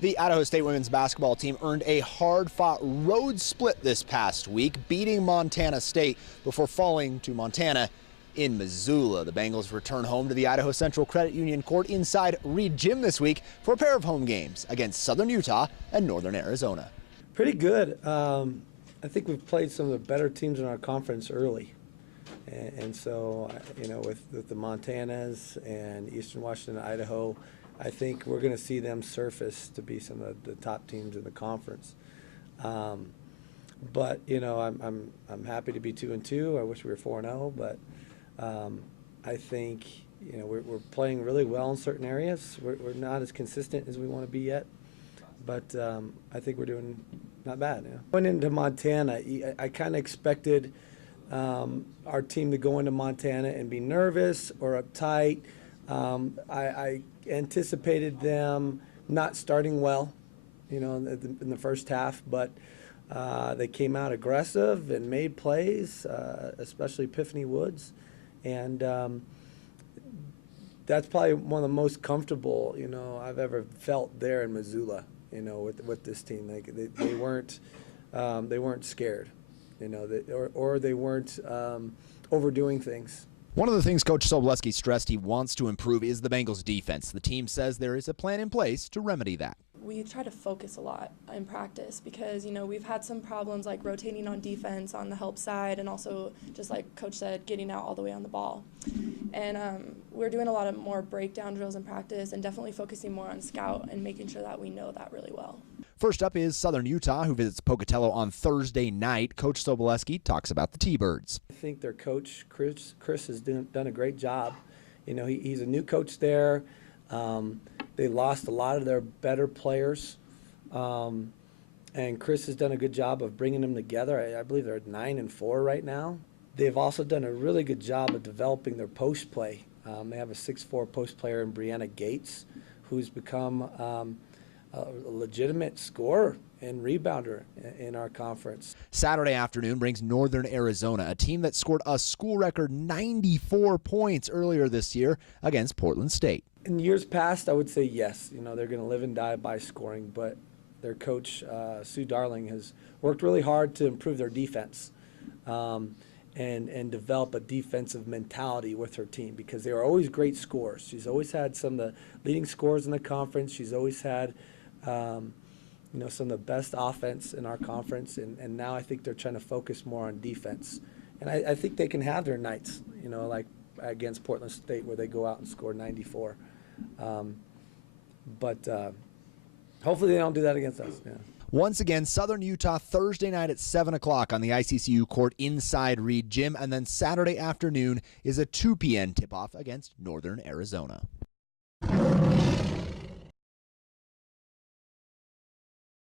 The Idaho State women's basketball team earned a hard-fought road split this past week, beating Montana State before falling to Montana in Missoula. The Bengals return home to the Idaho Central Credit Union Court inside Reed Gym this week for a pair of home games against Southern Utah and Northern Arizona. Pretty good. I think we've played some of the better teams in our conference early. And so, with the Montanas and Eastern Washington, Idaho, I think we're going to see them surface to be some of the top teams in the conference. But I'm happy to be 2-2. I wish we were 4-0, but I think we're playing really well in certain areas. We're not as consistent as we want to be yet, but I think we're doing not bad. Yeah. Going into Montana, I kind of expected our team to go into Montana and be nervous or uptight. I anticipated them not starting well, in the first half, but they came out aggressive and made plays, especially Epiphany Woods, and that's probably one of the most comfortable I've ever felt there in Missoula. With this team, they weren't scared, or they weren't overdoing things. One of the things Coach Sobolewski stressed he wants to improve is the Bengals' defense. The team says there is a plan in place to remedy that. We try to focus a lot in practice because, we've had some problems like rotating on defense on the help side and also, just like Coach said, getting out all the way on the ball. And we're doing a lot of more breakdown drills in practice and definitely focusing more on scout and making sure that we know that really well. First up is Southern Utah, who visits Pocatello on Thursday night. Coach Sobolewski talks about the T-Birds. I think their coach, Chris has done a great job. He's a new coach there. They lost a lot of their better players, and Chris has done a good job of bringing them together. I believe they're at 9-4 right now. They've also done a really good job of developing their post play. They have a 6'4" post player in Brianna Gates, who's become a legitimate scorer and rebounder in our conference. Saturday afternoon brings Northern Arizona, a team that scored a school record 94 points earlier this year against Portland State. In years past, I would say yes. They're going to live and die by scoring, but their coach, Sue Darling, has worked really hard to improve their defense and develop a defensive mentality with her team because they are always great scorers. She's always had some of the leading scorers in the conference. She's always had some of the best offense in our conference, and now I think they're trying to focus more on defense. And I think they can have their nights, like against Portland State where they go out and score 94. But hopefully they don't do that against us. Yeah. Once again, Southern Utah Thursday night at 7 o'clock on the ICCU court inside Reed Gym, and then Saturday afternoon is a 2 p.m. tip-off against Northern Arizona.